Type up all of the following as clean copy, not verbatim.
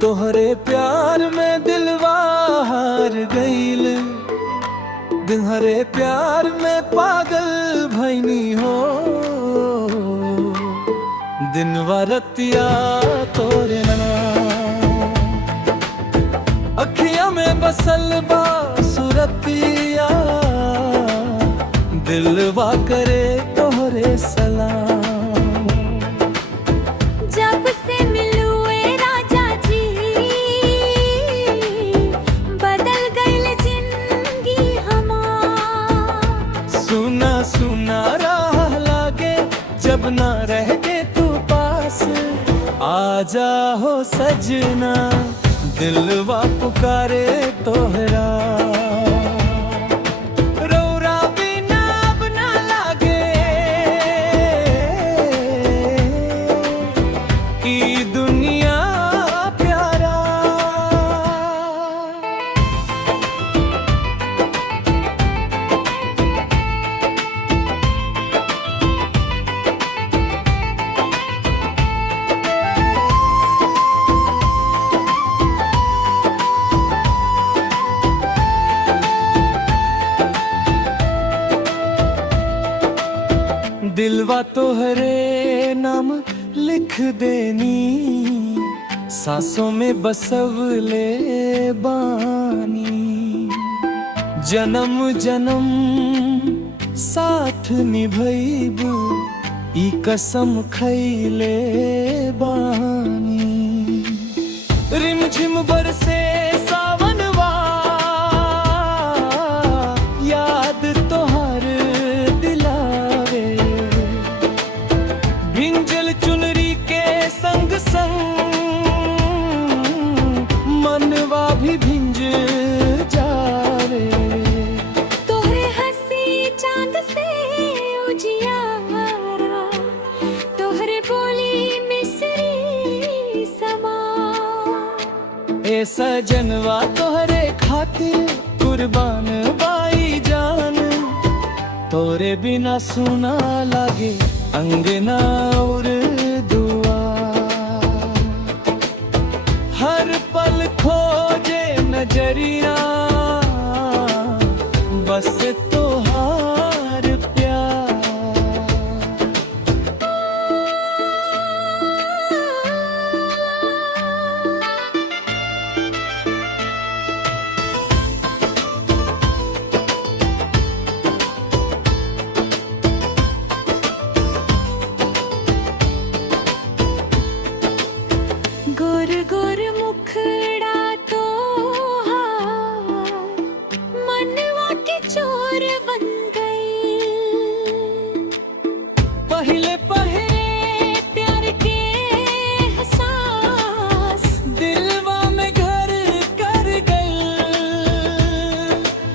तोहरे प्यार में दिलवा हार गईल, तुम्हारे प्यार में पागल भैनी हो। दिनवा रतिया तोरे नाम, अखियां में बसल बा सुरतिया, दिलवा करे तोहरे सलाम। जब से मिलुए राजा जी, बदल गईल जिंदगी हमार। सुना सुना राह लागे जब ना रह के तू पास, आजा हो सजना दिलवा पुकारे तोहरा। दिलवा तोहरे नाम लिख देनी, सांसों में बसवले बानी। जन्म जन्म साथ निभैबू ई कसम खैले बानी। रिमझिम बरसे सावनवा, याद तोहर दिलावे। भिंजल चुनरी के संग संग, मनवा भी भिंज जावे। तोहरे हंसी चांद से उजियारा, तोहरे बोली मिसरी समा। ए सजनवा तोहरे खातिर कुर्बान बाई जान, तोरे बिना सुना लागे अंगना और दुआ। हर पल खोजे नजरिया, बस तोहार प्यार। गोर गोर मुखड़ा तो मनवा के चोर बन गई। पहले पहले प्यार के एहसास दिलवा में घर कर गई।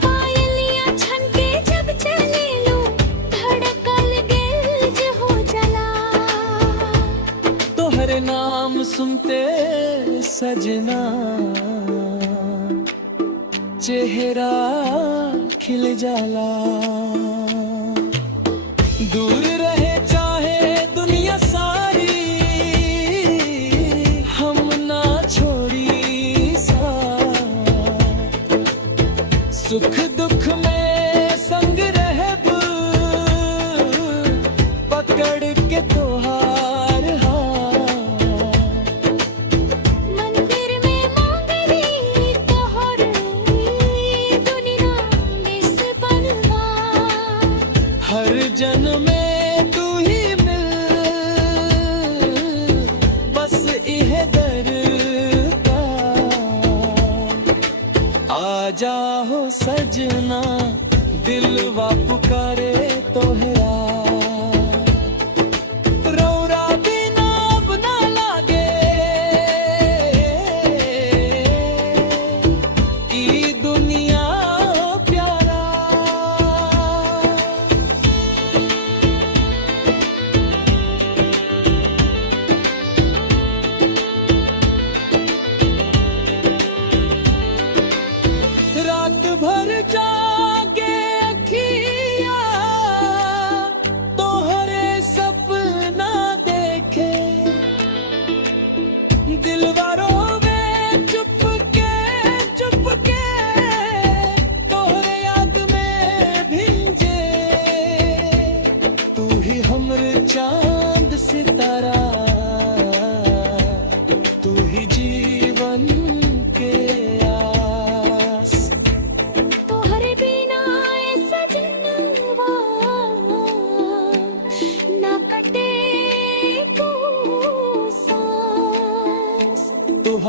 पायलियां छनके जब चले लो, धड़कन गिल्ज हो जला। तोहरे नाम सुनते सजना, चेहरा खिल जाला। दूर रहे चाहे दुनिया सारी, हम ना छोड़ी साथ। सुख दुख में संग रहब, पकड़ के तोहार हाथ। मंदिर में मांगली तोहर दुनिया निस बनवा। हर जन्म में तू ही मिल, बस इह दरकार। आजा हो सजना दिलवा पुकारे तोहरा। रौरा बिना अब ना लागे ई दुनिया प्यारा। रात भर जागे अखियाँ,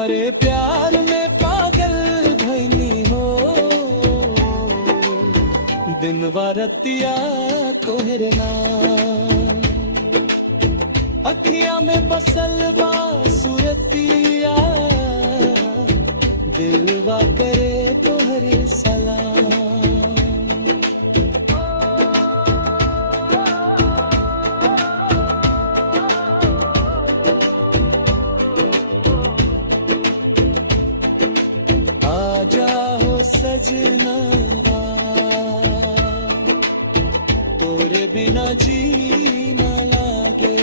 तोहरे प्यार में पागल भैनी हो दिन वारतिया तोहरे नाम अखिया में बसल बा सूरतिया दिलवा करे तोहरे सलाम आजा हो सजनवा तोरे बिना जी न लागे